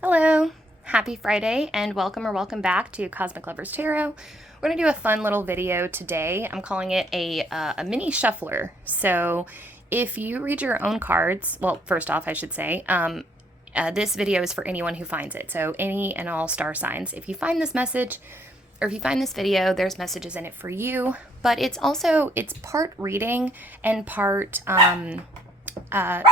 Hello, happy Friday, and welcome back to Cosmic Lovers Tarot. We're gonna do a fun little video today. I'm calling it a mini shuffler. So, if you read your own cards, well, first off, I should say, this video is for anyone who finds it. So, any and all star signs. If you find this message, or if you find this video, there's messages in it for you. But it's part reading and part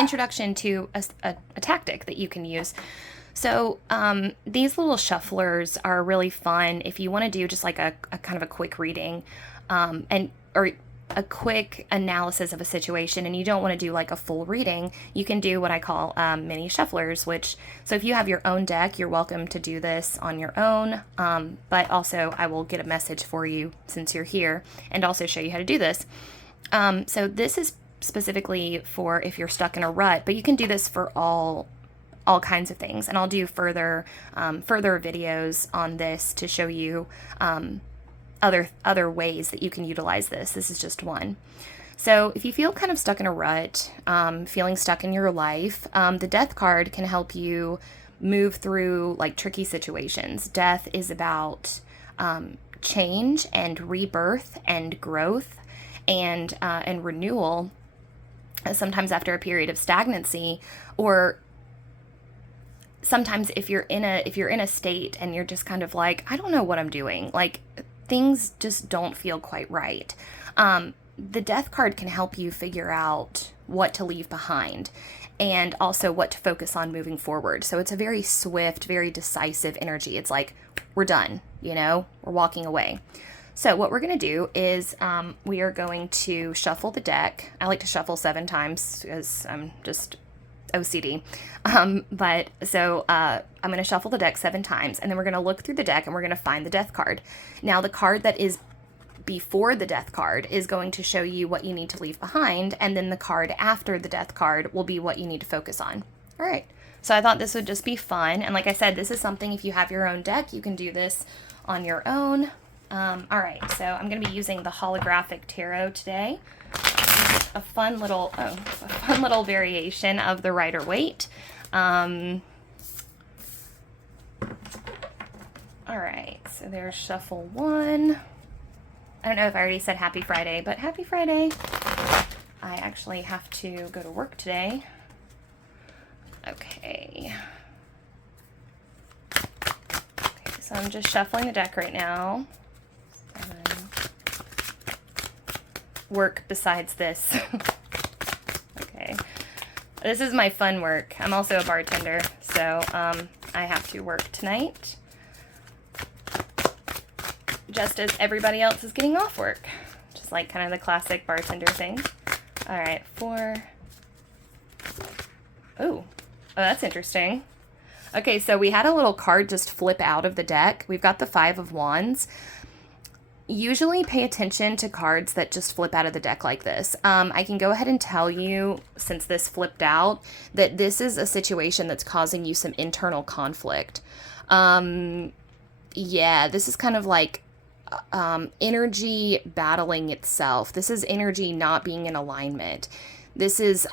introduction to a tactic that you can use. So these little shufflers are really fun if you want to do just like a kind of a quick reading or a quick analysis of a situation, and you don't want to do like a full reading. You can do what I call mini shufflers, so if you have your own deck, you're welcome to do this on your own, but also I will get a message for you since you're here and also show you how to do this. So this is specifically for if you're stuck in a rut, but you can do this for all kinds of things, and I'll do further videos on this to show you other ways that you can utilize this. This is just one. So if you feel kind of stuck in a rut, feeling stuck in your life, the Death card can help you move through like tricky situations. Death is about change and rebirth and growth and renewal. Sometimes after a period of stagnancy, or sometimes if you're in a state and you're just kind of like, I don't know what I'm doing, like things just don't feel quite right. The Death card can help you figure out what to leave behind and also what to focus on moving forward. So it's a very swift, very decisive energy. It's like, we're done, we're walking away. So what we're going to do is we are going to shuffle the deck. I like to shuffle 7 times because I'm just OCD. I'm going to shuffle the deck 7 times, and then we're going to look through the deck and we're going to find the Death card. Now, the card that is before the Death card is going to show you what you need to leave behind, and then the card after the Death card will be what you need to focus on. All right. So I thought this would just be fun. And like I said, this is something, if you have your own deck, you can do this on your own. All right. So I'm going to be using the holographic tarot today. A fun little variation of the Rider-Waite. All right, so there's shuffle 1. I don't know if I already said happy Friday, but happy Friday. I actually have to go to work today. Okay, so I'm just shuffling the deck right now. Work besides this. Okay, this is my fun work. I'm also a bartender, so I have to work tonight just as everybody else is getting off work, just like kind of the classic bartender thing. All right, 4. Oh, that's interesting. Okay, so we had a little card just flip out of the deck. We've got the 5 of Wands. Usually pay attention to cards that just flip out of the deck like this. I can go ahead and tell you, since this flipped out, that this is a situation that's causing you some internal conflict. Yeah, this is kind of like energy battling itself. This is energy not being in alignment. This is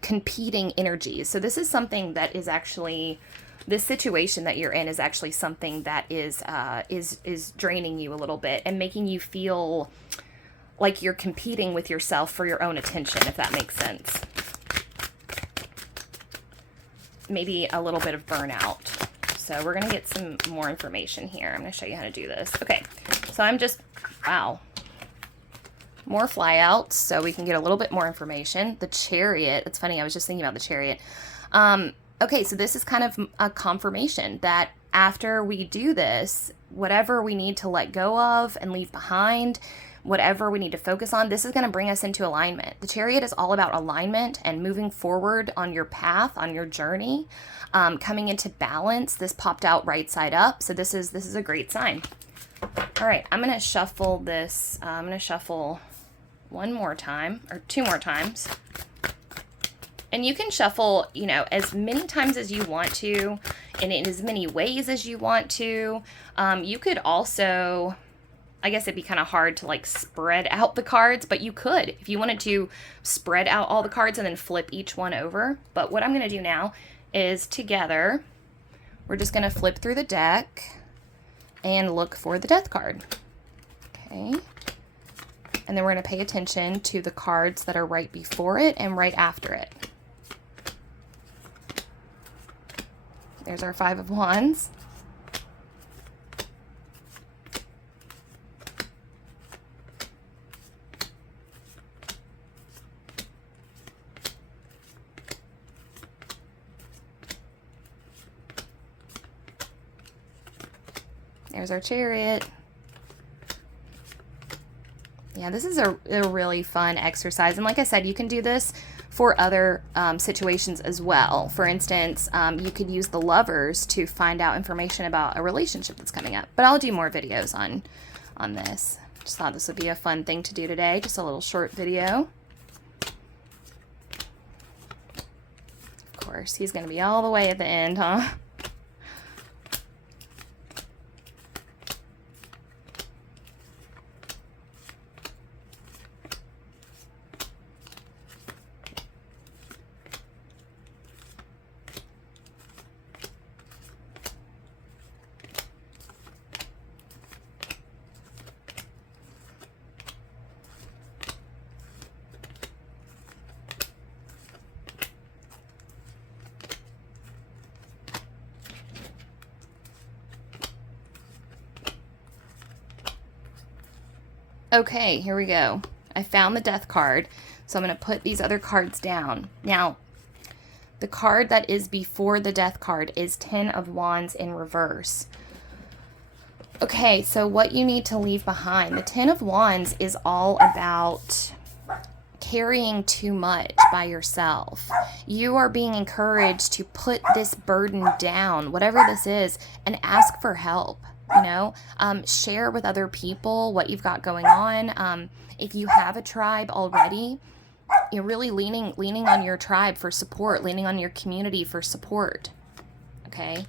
competing energies. So this is something that is actually... This situation that you're in is actually something that is draining you a little bit and making you feel like you're competing with yourself for your own attention, if that makes sense. Maybe a little bit of burnout. So we're going to get some more information here. I'm going to show you how to do this. Okay, so wow. More flyouts, so we can get a little bit more information. The Chariot. It's funny, I was just thinking about the Chariot. Okay, so this is kind of a confirmation that after we do this, whatever we need to let go of and leave behind, whatever we need to focus on, this is going to bring us into alignment. The Chariot is all about alignment and moving forward on your path, on your journey, coming into balance. This popped out right side up, so this is a great sign. All right, I'm going to shuffle this. I'm going to shuffle 1 more time, or 2 more times. And you can shuffle, as many times as you want to, and in as many ways as you want to. You could also, I guess it'd be kind of hard to like spread out the cards, but you could, if you wanted to spread out all the cards and then flip each one over. But what I'm going to do now is together, we're just going to flip through the deck and look for the death card. Okay. And then we're going to pay attention to the cards that are right before it and right after it. There's our Five of Wands. There's our Chariot. Yeah, this is a really fun exercise. And like I said, you can do this for other situations as well. For instance, you could use the Lovers to find out information about a relationship that's coming up. But I'll do more videos on this. Just thought this would be a fun thing to do today. Just a little short video. Of course, he's going to be all the way at the end, huh? Okay, here we go. I found the Death card, so I'm going to put these other cards down. Now, the card that is before the Death card is Ten of Wands in reverse. Okay, so what you need to leave behind. The Ten of Wands is all about carrying too much by yourself. You are being encouraged to put this burden down, whatever this is, and ask for help. You know, share with other people what you've got going on. If you have a tribe already, you're really leaning on your tribe for support, leaning on your community for support. Okay.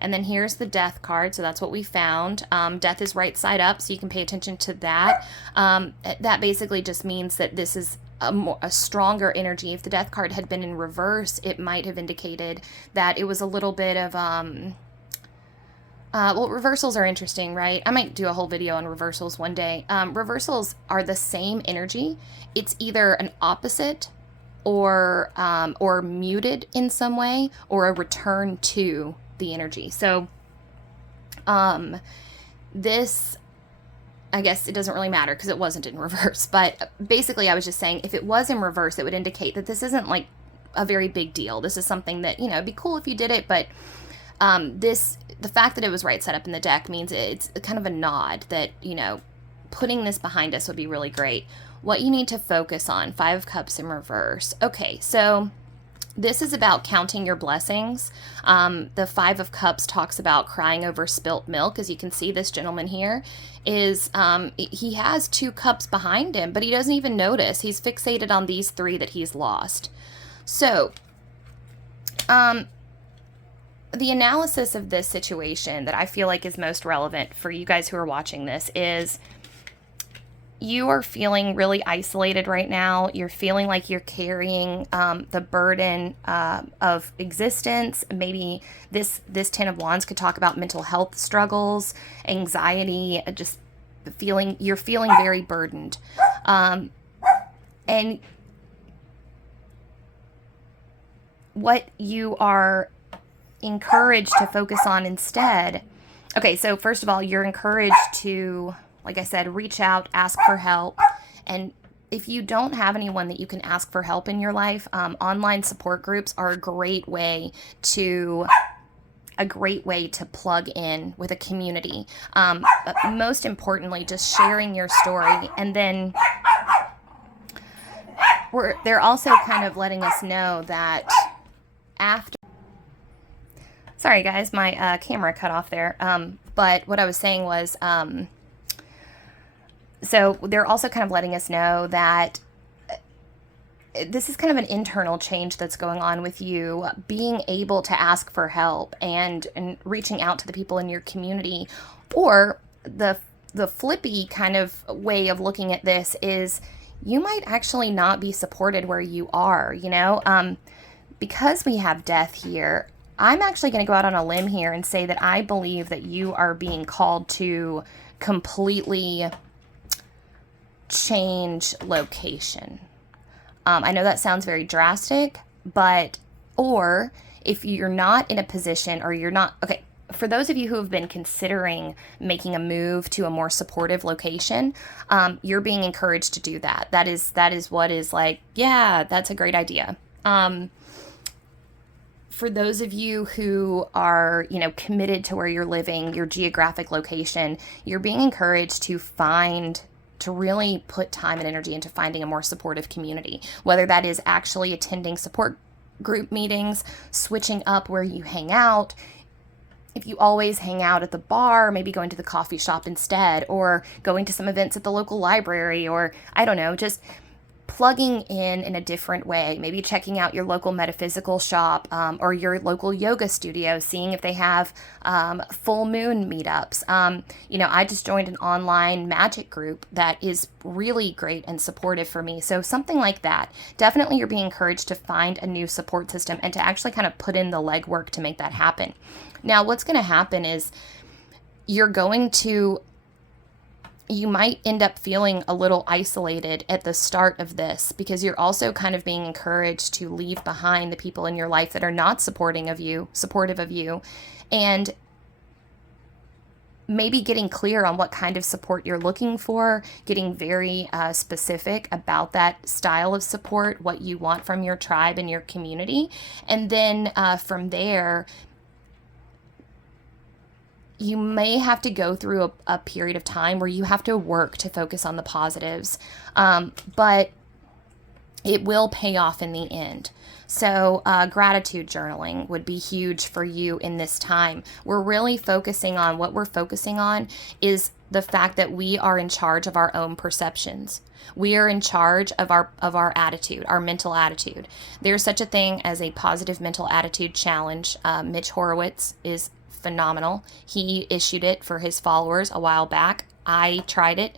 And then here's the Death card. So that's what we found. Death is right side up, so you can pay attention to that. That basically just means that this is a stronger energy. If the Death card had been in reverse, it might have indicated that it was a little bit of, well, reversals are interesting, right? I might do a whole video on reversals one day. Reversals are the same energy. It's either an opposite or muted in some way, or a return to the energy. So this, I guess it doesn't really matter because it wasn't in reverse. But basically, I was just saying if it was in reverse, it would indicate that this isn't like a very big deal. This is something that, you know, it'd be cool if you did it, but the fact that it was right set up in the deck means it's kind of a nod that, you know, putting this behind us would be really great. What you need to focus on, Five of Cups in reverse. Okay, so this is about counting your blessings. The Five of Cups talks about crying over spilt milk. As you can see, this gentleman here is, he has 2 cups behind him, but he doesn't even notice. He's fixated on these 3 that he's lost. So, the analysis of this situation that I feel like is most relevant for you guys who are watching this is you are feeling really isolated right now. You're feeling like you're carrying the burden of existence. Maybe this Ten of Wands could talk about mental health struggles, anxiety, just you're feeling very burdened. And what you are encouraged to focus on instead. Okay, so first of all, you're encouraged to, like I said, reach out, ask for help. And if you don't have anyone that you can ask for help in your life, online support groups are a great way to plug in with a community. But most importantly, just sharing your story. And then they're also kind of letting us know that after, sorry guys, my camera cut off there. But what I was saying was, so they're also kind of letting us know that this is kind of an internal change that's going on with you, being able to ask for help and reaching out to the people in your community. Or the flippy kind of way of looking at this is you might actually not be supported where you are, you know, because we have death here. I'm actually going to go out on a limb here and say that I believe that you are being called to completely change location. I know that sounds very drastic, but, or if you're not in a position or you're not, okay, for those of you who have been considering making a move to a more supportive location, you're being encouraged to do that. That is what is like, yeah, that's a great idea. For those of you who are, committed to where you're living, your geographic location, you're being encouraged to really put time and energy into finding a more supportive community, whether that is actually attending support group meetings, switching up where you hang out. If you always hang out at the bar, maybe going to the coffee shop instead, or going to some events at the local library, or I don't know, just plugging in a different way, maybe checking out your local metaphysical shop, or your local yoga studio, seeing if they have full moon meetups. I just joined an online magic group that is really great and supportive for me. So something like that. Definitely you're being encouraged to find a new support system and to actually kind of put in the legwork to make that happen. Now, what's going to happen is you might end up feeling a little isolated at the start of this, because you're also kind of being encouraged to leave behind the people in your life that are not supportive of you, and maybe getting clear on what kind of support you're looking for, getting very specific about that style of support, what you want from your tribe and your community. And then from there, you may have to go through a period of time where you have to work to focus on the positives, but it will pay off in the end. So gratitude journaling would be huge for you in this time. We're really focusing on, what we're focusing on is the fact that we are in charge of our own perceptions. We are in charge of our attitude, our mental attitude. There's such a thing as a positive mental attitude challenge. Mitch Horowitz is phenomenal. He issued it for his followers a while back. I tried it.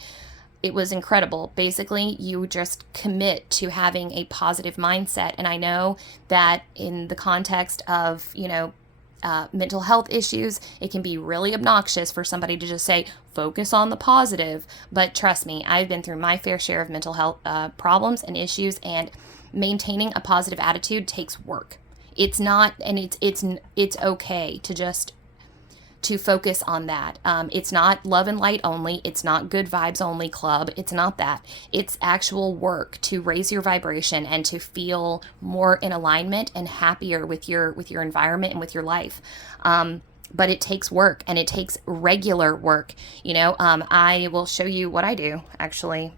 It was incredible. Basically, you just commit to having a positive mindset. And I know that in the context of, mental health issues, it can be really obnoxious for somebody to just say, focus on the positive. But trust me, I've been through my fair share of mental health problems and issues, and maintaining a positive attitude takes work. It's not, and it's okay to focus on that. It's not love and light only. It's not good vibes only club. It's not that. It's actual work to raise your vibration and to feel more in alignment and happier with your environment and with your life. But it takes work, and it takes regular work. I will show you what I do, actually.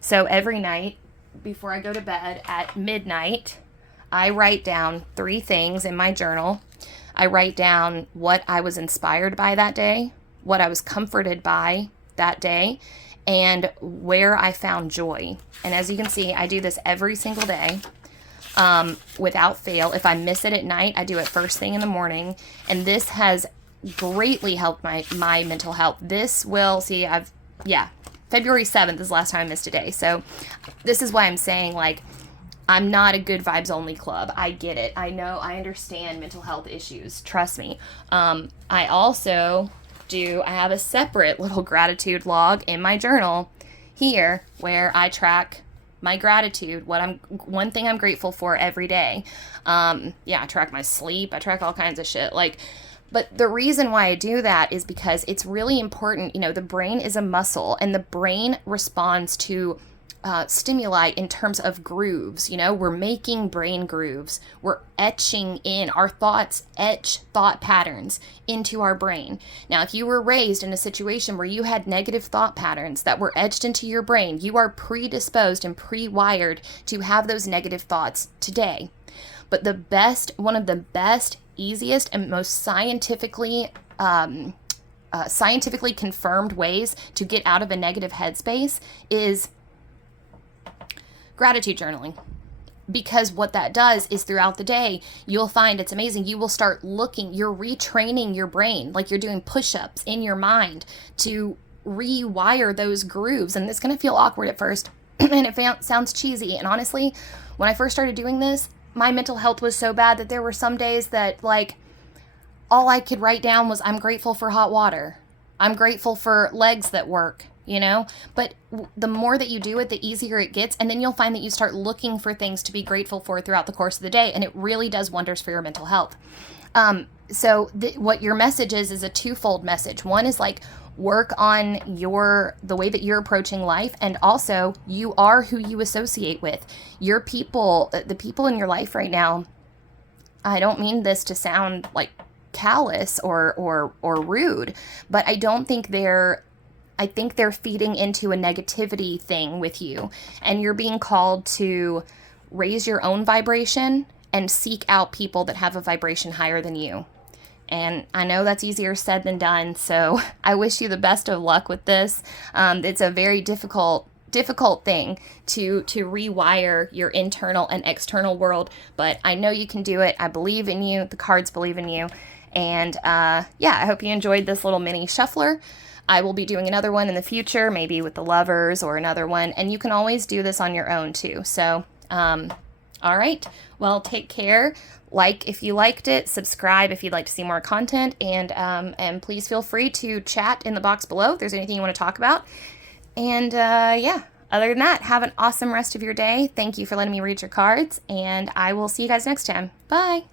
So every night before I go to bed at midnight, I write down 3 things in my journal. I write down what I was inspired by that day, what I was comforted by that day, and where I found joy. And as you can see, I do this every single day without fail. If I miss it at night, I do it first thing in the morning. And this has greatly helped my mental health. This will, see, February 7th is the last time I missed a day. So this is why I'm saying, I'm not a good vibes only club. I get it. I know. I understand mental health issues. Trust me. I also I have a separate little gratitude log in my journal here where I track my gratitude, one thing I'm grateful for every day. I track my sleep. I track all kinds of shit. But the reason why I do that is because it's really important. The brain is a muscle, and the brain responds to stimuli in terms of grooves. We're making brain grooves. We're etching in, our thoughts etch thought patterns into our brain. Now, if you were raised in a situation where you had negative thought patterns that were etched into your brain, you are predisposed and pre-wired to have those negative thoughts today. But one of the best, easiest, and most scientifically confirmed ways to get out of a negative headspace is gratitude journaling. Because what that does is, throughout the day, you'll find it's amazing. You will start you're retraining your brain, like you're doing push-ups in your mind to rewire those grooves. And it's going to feel awkward at first, and it sounds cheesy. And honestly, when I first started doing this, my mental health was so bad that there were some days that all I could write down was, I'm grateful for hot water. I'm grateful for legs that work, you know? But the more that you do it, the easier it gets. And then you'll find that you start looking for things to be grateful for throughout the course of the day. And it really does wonders for your mental health. What your message is a twofold message. One is like, work on the way that you're approaching life, and also you are who you associate with. Your people, the people in your life right now, I don't mean this to sound like callous or rude, but I think they're feeding into a negativity thing with you, and you're being called to raise your own vibration and seek out people that have a vibration higher than you. And I know that's easier said than done, so I wish you the best of luck with this. It's a very difficult thing to rewire your internal and external world, but I know you can do it. I believe in you. The cards believe in you. And I hope you enjoyed this little mini shuffler. I will be doing another one in the future, maybe with the lovers or another one, and you can always do this on your own too. So, all right. Well, take care. Like if you liked it, subscribe if you'd like to see more content, and please feel free to chat in the box below if there's anything you want to talk about. And other than that, have an awesome rest of your day. Thank you for letting me read your cards, and I will see you guys next time. Bye.